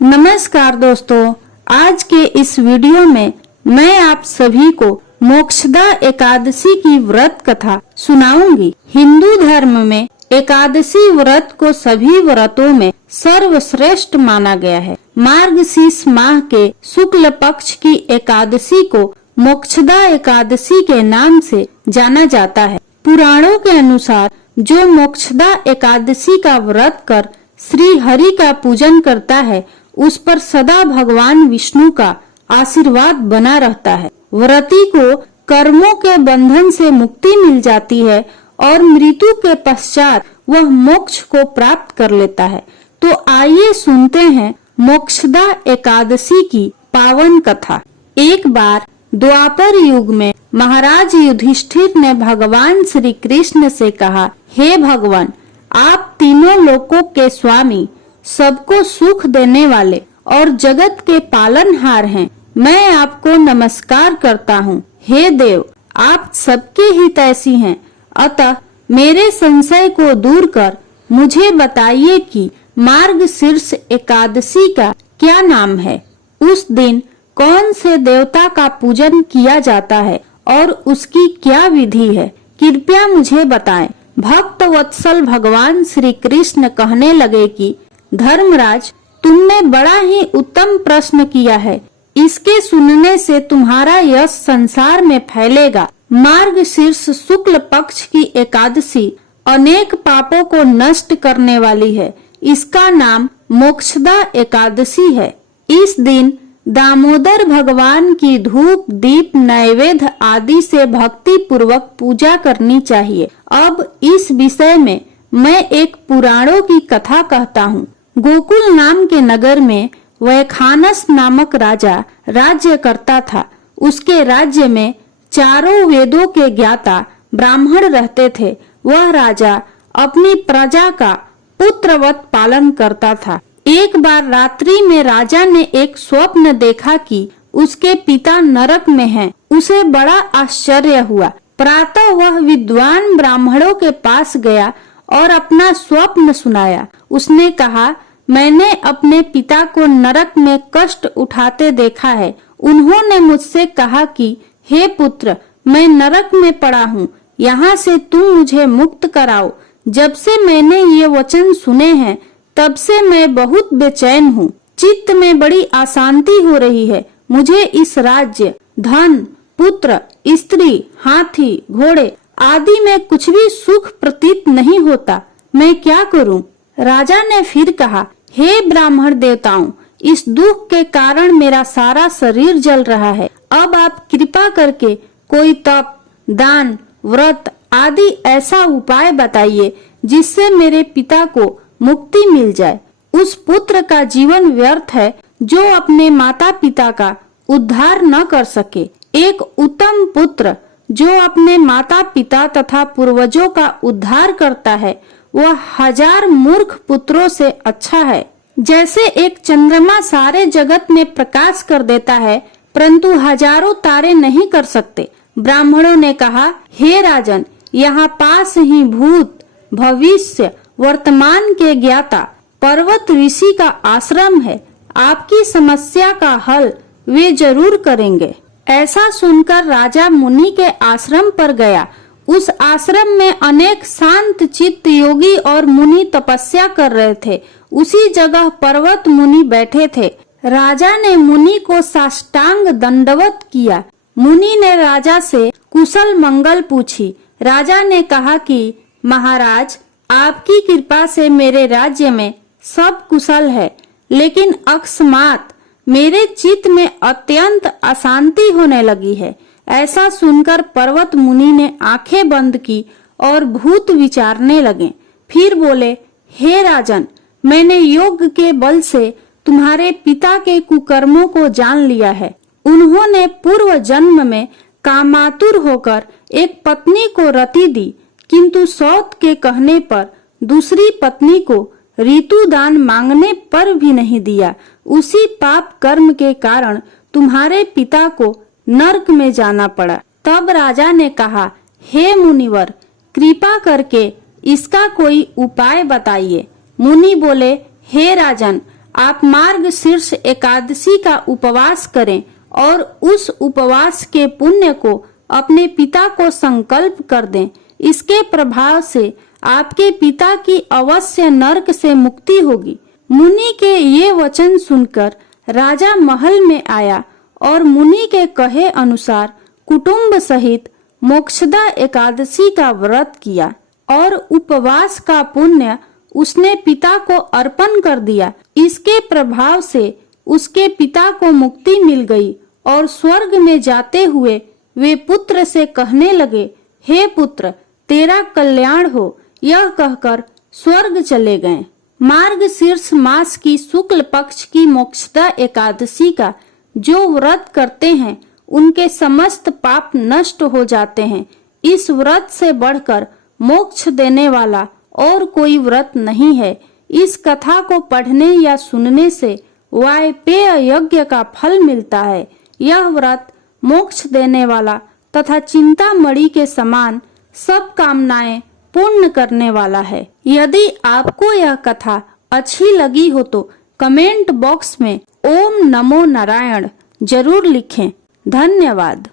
नमस्कार दोस्तों, आज के इस वीडियो में मैं आप सभी को मोक्षदा एकादशी की व्रत कथा सुनाऊंगी। हिंदू धर्म में एकादशी व्रत को सभी व्रतों में सर्वश्रेष्ठ माना गया है। मार्गशीर्ष माह के शुक्ल पक्ष की एकादशी को मोक्षदा एकादशी के नाम से जाना जाता है। पुराणों के अनुसार जो मोक्षदा एकादशी का व्रत कर श्री हरि का पूजन करता है, उस पर सदा भगवान विष्णु का आशीर्वाद बना रहता है। व्रती को कर्मों के बंधन से मुक्ति मिल जाती है और मृत्यु के पश्चात वह मोक्ष को प्राप्त कर लेता है। तो आइए सुनते हैं मोक्षदा एकादशी की पावन कथा। एक बार द्वापर युग में महाराज युधिष्ठिर ने भगवान श्री कृष्ण से कहा, हे भगवान, आप तीनों लोकों के स्वामी, सबको सुख देने वाले और जगत के पालनहार हैं। मैं आपको नमस्कार करता हूँ। हे देव, आप सबके हितैषी हैं, अतः मेरे संशय को दूर कर मुझे बताइए कि मार्गशीर्ष एकादशी का क्या नाम है। उस दिन कौन से देवता का पूजन किया जाता है और उसकी क्या विधि है, कृपया मुझे बताएं। भक्त वत्सल भगवान श्री कृष्ण कहने लगे कि धर्मराज, तुमने बड़ा ही उत्तम प्रश्न किया है। इसके सुनने से तुम्हारा यश संसार में फैलेगा। मार्गशीर्ष शुक्ल पक्ष की एकादशी अनेक पापों को नष्ट करने वाली है। इसका नाम मोक्षदा एकादशी है। इस दिन दामोदर भगवान की धूप, दीप, नैवेद्य आदि से भक्ति पूर्वक पूजा करनी चाहिए। अब इस विषय में मैं एक पुराणों की कथा कहता हूँ। गोकुल नाम के नगर में वैखानस नामक राजा राज्य करता था। उसके राज्य में चारों वेदों के ज्ञाता ब्राह्मण रहते थे। वह राजा अपनी प्रजा का पुत्रवत पालन करता था। एक बार रात्रि में राजा ने एक स्वप्न देखा कि उसके पिता नरक में हैं। उसे बड़ा आश्चर्य हुआ। प्रातः वह विद्वान ब्राह्मणों के पास गया और अपना स्वप्न सुनाया। उसने कहा, मैंने अपने पिता को नरक में कष्ट उठाते देखा है। उन्होंने मुझसे कहा कि हे पुत्र, मैं नरक में पड़ा हूँ, यहाँ से तुम मुझे मुक्त कराओ। जब से मैंने ये वचन सुने हैं, तब से मैं बहुत बेचैन हूँ। चित्त में बड़ी अशांति हो रही है। मुझे इस राज्य, धन, पुत्र, स्त्री, हाथी, घोड़े आदि में कुछ भी सुख प्रतीत नहीं होता। मैं क्या करूँ? राजा ने फिर कहा, हे ब्राह्मण देवताओं, इस दुख के कारण मेरा सारा शरीर जल रहा है। अब आप कृपा करके कोई तप, दान, व्रत आदि ऐसा उपाय बताइए जिससे मेरे पिता को मुक्ति मिल जाए। उस पुत्र का जीवन व्यर्थ है जो अपने माता पिता का उद्धार न कर सके। एक उत्तम पुत्र जो अपने माता पिता तथा पूर्वजों का उद्धार करता है, वह 1000 मूर्ख पुत्रों से अच्छा है। जैसे एक चंद्रमा सारे जगत में प्रकाश कर देता है, परंतु हजारों तारे नहीं कर सकते। ब्राह्मणों ने कहा, हे राजन, यहाँ पास ही भूत, भविष्य, वर्तमान के ज्ञाता पर्वत ऋषि का आश्रम है। आपकी समस्या का हल वे जरूर करेंगे। ऐसा सुनकर राजा मुनि के आश्रम पर गया। उस आश्रम में अनेक शांत चित्त योगी और मुनि तपस्या कर रहे थे। उसी जगह पर्वत मुनि बैठे थे। राजा ने मुनि को साष्टांग दंडवत किया। मुनि ने राजा से कुशल मंगल पूछी। राजा ने कहा कि महाराज, आपकी कृपा से मेरे राज्य में सब कुशल है, लेकिन अकस्मात मेरे चित्त में अत्यंत अशांति होने लगी है। ऐसा सुनकर पर्वत मुनि ने आंखें बंद की और भूत विचारने लगे। फिर बोले, हे राजन, मैंने योग के बल से तुम्हारे पिता के कुकर्मों को जान लिया है। उन्होंने पूर्व जन्म में कामातुर होकर एक पत्नी को रति दी, किंतु सौत के कहने पर दूसरी पत्नी को ऋतु दान मांगने पर भी नहीं दिया। उसी पाप कर्म के कारण तुम्हारे पिता को नरक में जाना पड़ा। तब राजा ने कहा, हे मुनिवर, कृपा करके इसका कोई उपाय बताइए। मुनि बोले, हे राजन, आप मार्गशीर्ष एकादशी का उपवास करें और उस उपवास के पुण्य को अपने पिता को संकल्प कर दें। इसके प्रभाव से आपके पिता की अवश्य नरक से मुक्ति होगी। मुनि के ये वचन सुनकर राजा महल में आया और मुनि के कहे अनुसार कुटुंब सहित मोक्षदा एकादशी का व्रत किया और उपवास का पुण्य उसने पिता को अर्पण कर दिया। इसके प्रभाव से उसके पिता को मुक्ति मिल गई और स्वर्ग में जाते हुए वे पुत्र से कहने लगे, हे पुत्र, तेरा कल्याण हो। यह कहकर स्वर्ग चले गए। मार्गशीर्ष मास की शुक्ल पक्ष की मोक्षदा एकादशी का जो व्रत करते हैं उनके समस्त पाप नष्ट हो जाते हैं। इस व्रत से बढ़कर मोक्ष देने वाला और कोई व्रत नहीं है। इस कथा को पढ़ने या सुनने से वायपेय यज्ञ का फल मिलता है। यह व्रत मोक्ष देने वाला तथा चिंतामणि के समान सब कामनाएं पूर्ण करने वाला है। यदि आपको यह कथा अच्छी लगी हो तो कमेंट बॉक्स में ओम नमो नारायण जरूर लिखें। धन्यवाद।